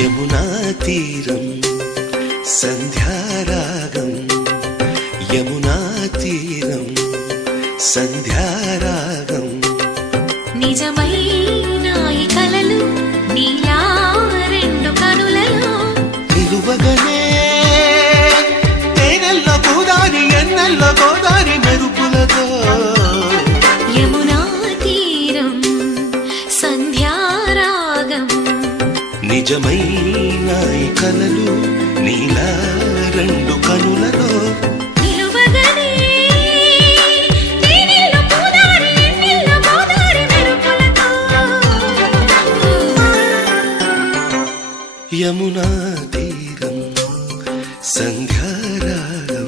యమునా తీరం సంధ్యారాగం యమునా తీరం సంధ్యారాగం నిజమైన ఈ కలలు నీలా రెండు కనులలో నిలువగనే తేనెల్లో గోదారి ఎన్నెల్లో గోదారి మెరుపులతో యమునా తీరం సంధ్యారాగం నిజమైన ఈ కలలు నీలా రెండు కనులలో నిలువగనే తేనెల్లో గోదారి ఎన్నెల్లో గోదారి మెరుపులతో యమునా తీరం సంధ్యారాగం